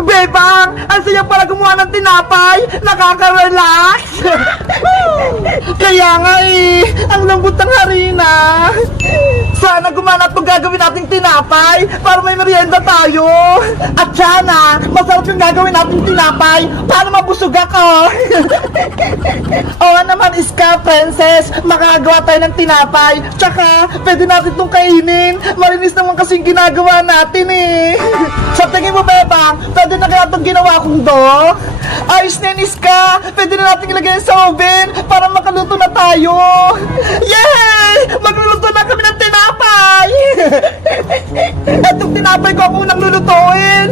Bebang, ang saya pala gumawa ng tinapay. Nakaka-relax. Kaya nga ang lambot ng harina. Sana gumana itong gagawin nating tinapay para may merienda tayo. At sana, masarap yung gagawin nating tinapay para mabusog ako. Oo naman, Iska, Princess, makagawa tayo ng tinapay. Tsaka, pwede natin itong kainin. Malinis naman kasing ginagawa natin Sa tingin mo, Bebang, pwede na kaya itong ginawa kong do? Ayos na yun, Iska. Pwede na natin ilagay sa oven para makaluto na tayo. Yay! Magluluto na kami ng tinapay! Itong tinapay ko ang unang lulutuin.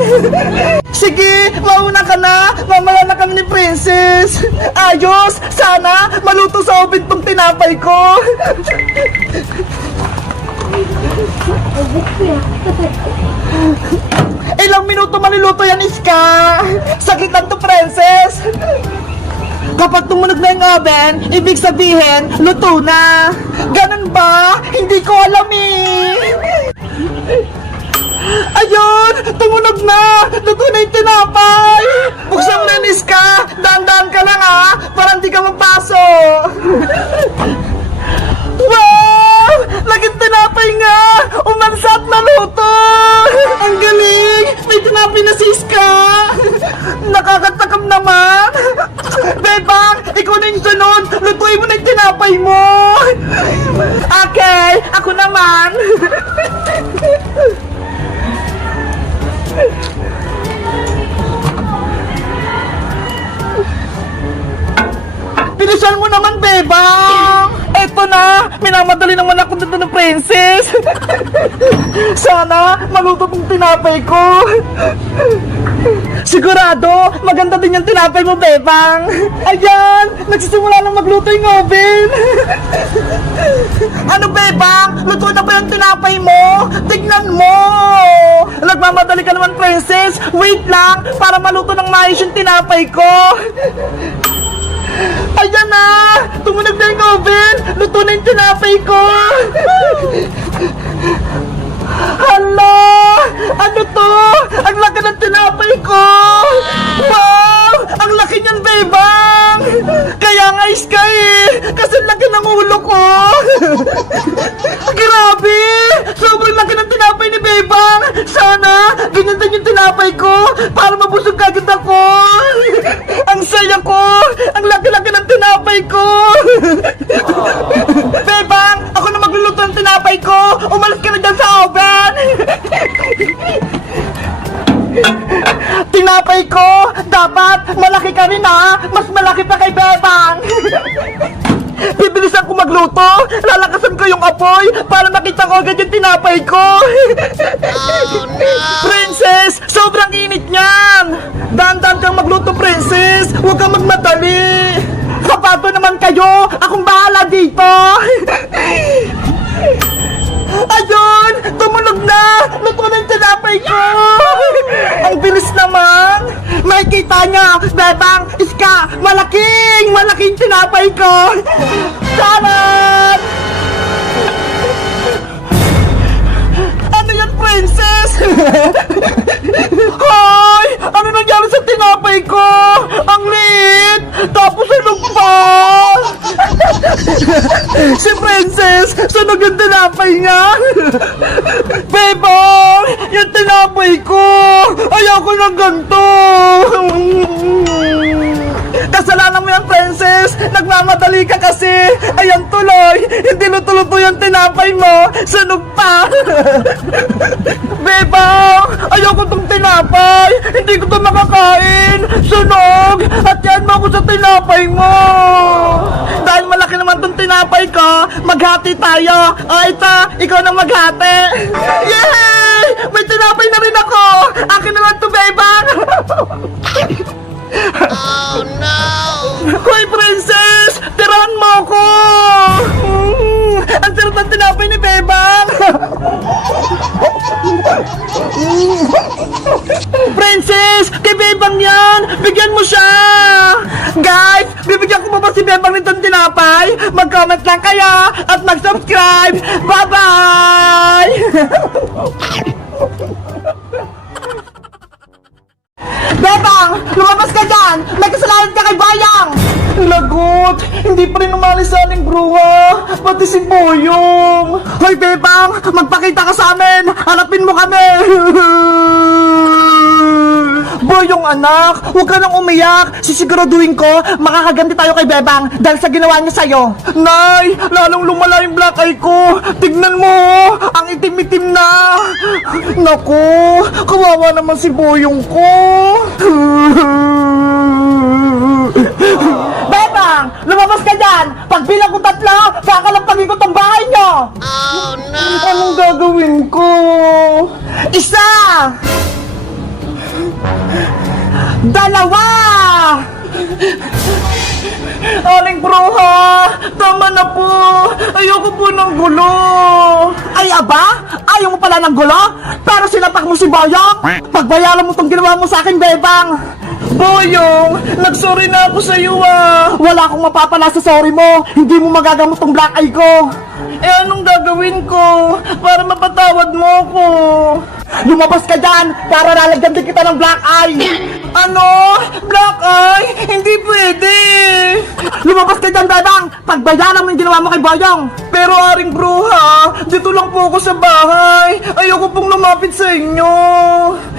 Sige, mauna ka na. Mamaya na kami ni Princess. Ayos! Sana maluto sa oven tong tinapay ko. Ilang minuto maluluto yan, Iska. Sakitan to, Princess. Kapag tumunog na yung oven, ibig sabihin, luto na. Ganun ba? Hindi ko alam Ayun! Tumunog na! Luto na yung tinapay! Buksan mo na, Iska! Daan-daan ka lang para hindi ka mapasok! Wow! Laging tinapay nga! Umansa at naluto! Ang galing! May tinapay na si Iska! Nakakatakam naman! Bebang! Ikaw na yung sunod! Lutuin mo na yung tinapay mo! Okay! Ako naman! Bilisan mo naman, Bebang! Eto na! Minamadali naman ako dito ng Princess! Sana maluto tong tinapay ko! Sigurado, maganda din yung tinapay mo, Bebang! Ayan! Nagsisimula lang magluto yung oven! Ano, Bebang? Luto na ba yung tinapay mo? Tignan mo! Nagmamadali ka naman, Princess! Wait lang! Para maluto ng maayos yung tinapay ko! Ayan na! Tumunog na yung oven! Luto na yung tinapay ko! Hala! Ano to? Ang laki ng tinapay ko! Wow! Ang laki niyan, Bebang! Kaya nga, Iska kasi laki ng ulo ko! Grabe! Sobrang laki ng tinapay ni Bebang! Sana, ganyan din yung tinapay ko para mabusog agad ako! Ang saya ko! Ang laki-laki ng tinapay ko! Bebang! Ako na magluluto ng tinapay ko! Umalis ka na dyan sa oven! Tinapay ko! Dapat malaki ka rin Mas malaki pa kay Bebang! Bibilisan ko magluto! Lalakasan ko yung apoy para makita ko agad yung tinapay ko! Oh, no! Princess! Sobrang init niyan! Dahan-dahan kang magluto, Princess! Huwag kang magmadali! Sapato naman kayo! Akong bahala dito! Ayun! Tumunog na! Luto na yung tinapay ko! Ang bilis naman! Makikita niya! Bebang! Iska! Malaking tinapay ko! Sarap! Ano yan, Princess? Hoy! Ano nangyari sa tinapay ko? Ang liit! Tapos sunog pa! Si Princess! Sunog yung tinapay niya! Bebang! Yung tinapay ko! Ayoko ng ganito! Kasalanan mo yan, Princess! Nagmamadali ka kasi! Ayan tuloy! Hindi luto-luto yung tinapay mo! Sunog pa! Bebang! Ayoko tong tinapay! Hindi ko to makakain! Sunog! At yan mo ako sa tinapay mo! Dahil malaki naman tong tinapay ko, maghati tayo! O ito, ikaw na maghati! Yay! May tinapay na rin ako! Akin na lang to, Bebang! Oh no! Hoy, Princess! Tirahan mo ako! Ang sarap ng tinapay ni Bebang! Princess! Kay Bebang yan! Bigyan mo siya! Guys! Bibigyan ko pa ba si Bebang nitong tinapay? Mag-comment lang kayo at mag-subscribe! Bye-bye! Bebang! Lumabas ka dyan! May kasalanan ka kay Bayang! Lagot! Hindi pa rin umalis sa aling bruha! Pati si Boyong! Hoy Bebang! Magpakita ka sa amin! Hanapin mo kami! Boyong anak! Huwag ka nang umiyak! Sisiguraduhin ko, makakaganti tayo kay Bebang dahil sa ginawa niya sa'yo! Nay! Lalong lumala yung black eye ko! Tignan mo! Ang itim-itim na! Naku! Kawawa naman si Boyong ko! Bebang! Lumabas ka dyan! Pagbilang ko 3, kakalampagin ko tong bahay nyo! Oh no! Anong gagawin ko? 1! 2! Aling bruha! Tama na po! Ayoko po ng gulo! Ay aba? Ayaw mo pala ng gulo? Pero sinapak mo si Boyong? Pagbayaran mo tong ginawa mo sa akin, Bebang! Boyong! Nagsorry na ako sa iyo Wala akong mapapala sa sorry mo! Hindi mo magagamot tong black eye ko! Eh anong gagawin ko? Para mapatawad mo ko! Lumabas ka dyan para lalagyan din kita ng black eye! Ano? Black eye? Hindi pwede! Lumabas ka dyan, Bebang! Pagbayaran mo yung ginawa mo kay Boyong! Pero aring bruha, dito lang po ako sa bahay! Ayoko pong lumapit sa inyo!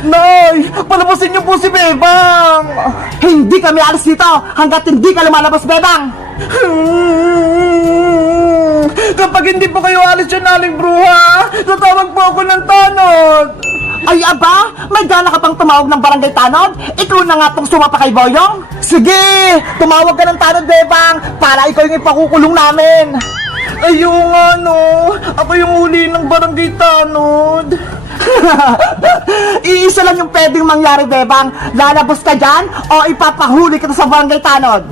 Nay! Palabasin niyo po si Bebang! Hindi kami alis dito hanggat hindi ka lumalabas, Bebang! Kapag hindi po kayo alis dyan, aling bruha, tatawag po ako ng tanod! Ay aba, may gana ka pang tumawag ng barangay tanod? Ikaw na nga tong sumapa kay Boyong? Sige, tumawag ka ng tanod, Bebang, para ikaw yung ipakukulong namin. Ayaw nga no, ako yung huli ng barangay tanod. Iisa lang yung pwedeng mangyari, Bebang. Lalabas ka dyan o ipapahuli kita sa barangay tanod.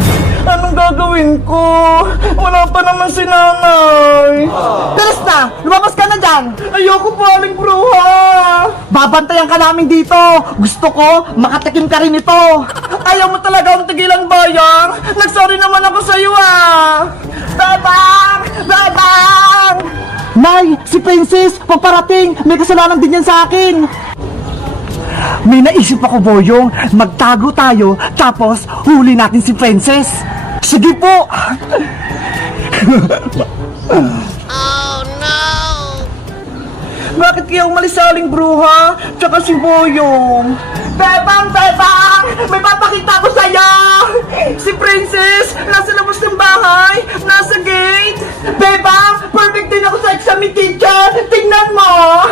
Anong gagawin ko? Wala pa naman si nanay. Bilis na! Lumabas ka na dyan! Ayoko po, aling bruha! Babantayan ka namin dito! Gusto ko, makatikim ka rin ito! Ayaw mo talaga akong tigilan, Bayang! Nagsorry naman ako sa'yo Bebang! Bebang! Nay! Si Princess! Paparating! May kasalanan din yan sa akin! May naisip ako, Boyong. Magtago tayo, tapos huli natin si Princess. Sige po! Oh no! Bakit kaya umalis sa aling bruha? Tsaka si Boyong? Bebang! Bebang! May papakita ko sa'yo! Si Princess! Nasa labas ng bahay! Nasa gate! Bebang! Perfect din ako sa exam teacher! Tingnan mo!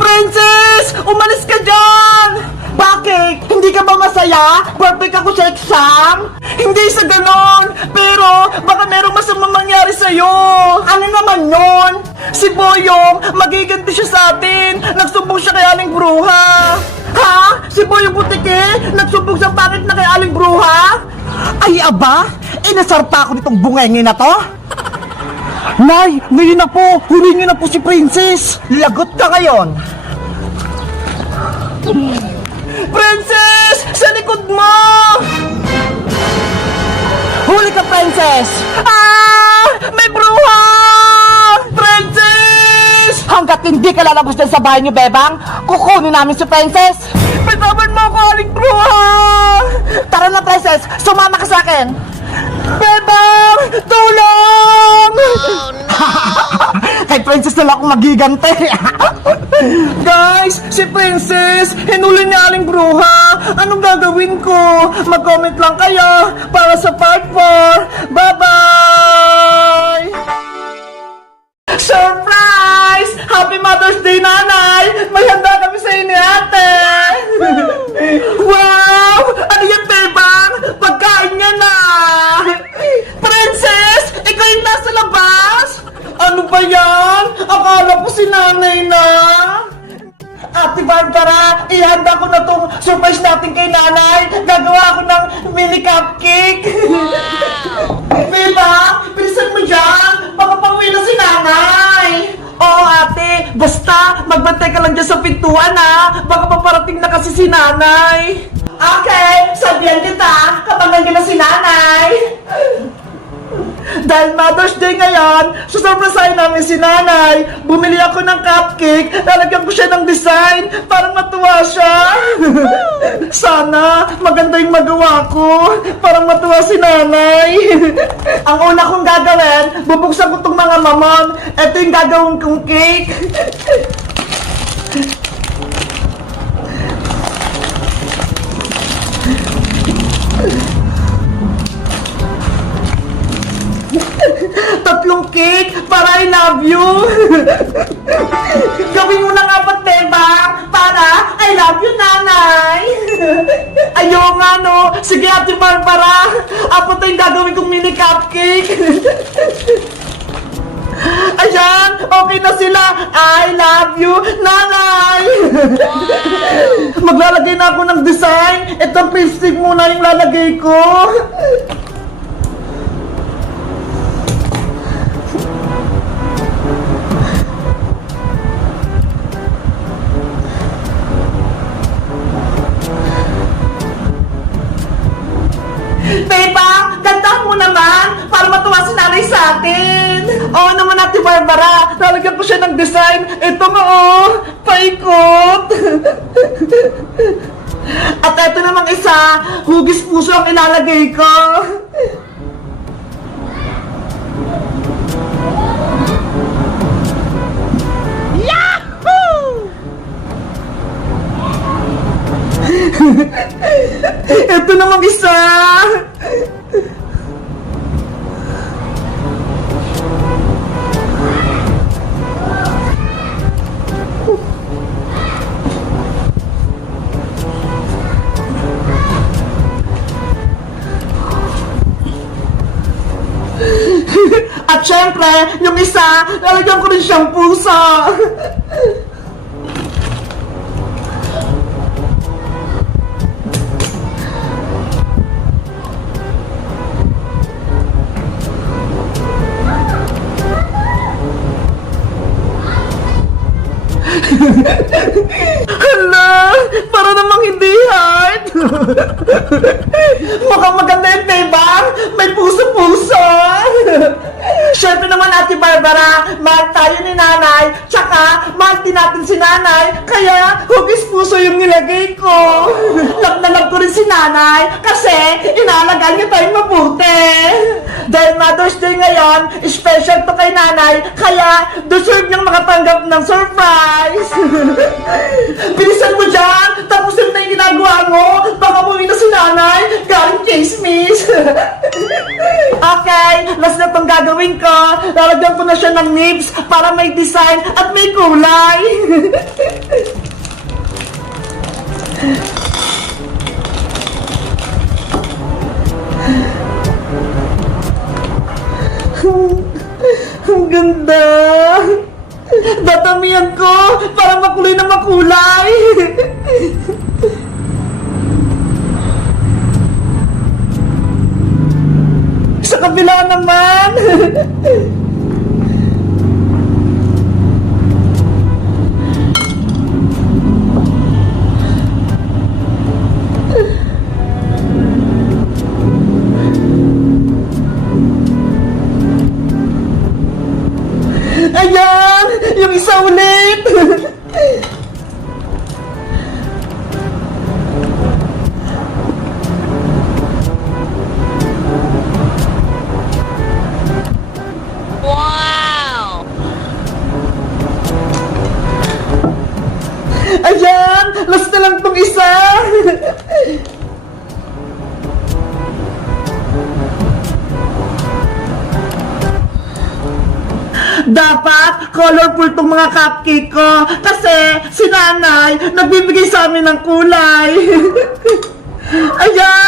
Princess! Umalis ka dyan! Bakit? Hindi ka ba masaya? Perfect ako sa exam? Hindi sa ganon! Pero baka merong masamang mangyari sa'yo! Ano naman yon? Si Boyong, magiganti siya sa atin! Nagsumbong siya kay aling bruha! Ha? Si Boyong Butike? Nagsumbong sa pangit na kay aling bruha? Ay aba! Inasar pa ako nitong bungenge na to! Nay! Ngayon na po! Huli niyo na po si Princess! Lagot ka ngayon! Princess! Sa likod mo! Huli ka, Princess! Ah! May bruha! Princess! Hanggat hindi ka lalabas dyan sa bahay niyo, Bebang, kukunin namin si Princess! Pataban mo ako, aling bruha! Tara na, Princess! Sumama ka sa akin! Bebang! Tulong! Oh no! Kay Princess na lang akong magigante! Guys, si Princess, hinuli niya aling bruha. Anong gagawin ko? Mag-comment lang kayo para sa part 4. Bye-bye! Surprise! Happy Mother's Day, Nanay! May handa kami sa inyo, ate! Wow! Ano yan, Bebang? Pagkain niya na! Princess! Ikaw yung nasa labas? Ano ba yan? Akala ko si nanay na! Ate Barbara, ihanda ko na tong surprise natin kay nanay. Gagawa ko ng mini cupcake. Beba, bilisan mo dyan. Baka pauwi na si nanay. Oo ate, basta magbantay ka lang dyan sa pintuan Baka paparating na kasi si nanay. Okay, sabihan kita kapag nandiyan na si nanay. Dahil Mother's Day ngayon, susurpresahin namin si nanay. Bumili ako ng cupcake, lalagyan ko siya ng design para matuwa siya. Sana maganda yung magawa ko para matuwa si nanay. Ang una kong gagawin, bubuksan ko itong mga mamon. Ito yung gagawin kong cake. Tatlong cake para I love you. Gawin mo na nga patebang para I love you, nanay. Ayaw nga, no. Sige, Ate Barbara. Apo tayong gagawin kong mini cupcake. Ayan, okay na sila. I love you, nanay. Maglalagay na ako ng design. Itong lipstick muna yung lalagay ko. Diba? Ganda mo naman para matuwa si nanay sa atin. Oo naman, Ate Barbara. Lalagyan ko siya ng design. Ito nga, oh. Paikot. At ito namang isa, hugis puso ang ilalagay ko. Ito namang isa. At syempre, yung isa, lalagyan ko rin siyang puso. Hala, para namang hindi heart. Mukhang maganda yung tebang. May puso-puso. Syempre naman, Ate Barbara, mahal tayo ni nanay. Tsaka, mahal din natin si nanay. Kaya, hugis puso yung nilagay ko. Love na love ko rin si nanay. Kasi, inaalagaan niya tayong mabuti. Dahil Mother's Day ngayon, special to kay nanay. Kaya, deserve niyang makatanggap ng surprise. Bilisan mo dyan! Tapusin na yung ginagawa mo! Baka umuwi na si nanay! Galing chismis! Okay, last na itong gagawin ko. Lalagyan ko na siya ng nibs para may design at may kulay. Ang ganda! Datamihan ko para makulay na makulay. Sa kabila naman. Ayan! Yung isa ulit! Wow! Ayan! Last na lang tong isa! Dapat colorful tong mga cupcake ko kasi si nanay nagbibigay sa amin ng kulay. Ayan!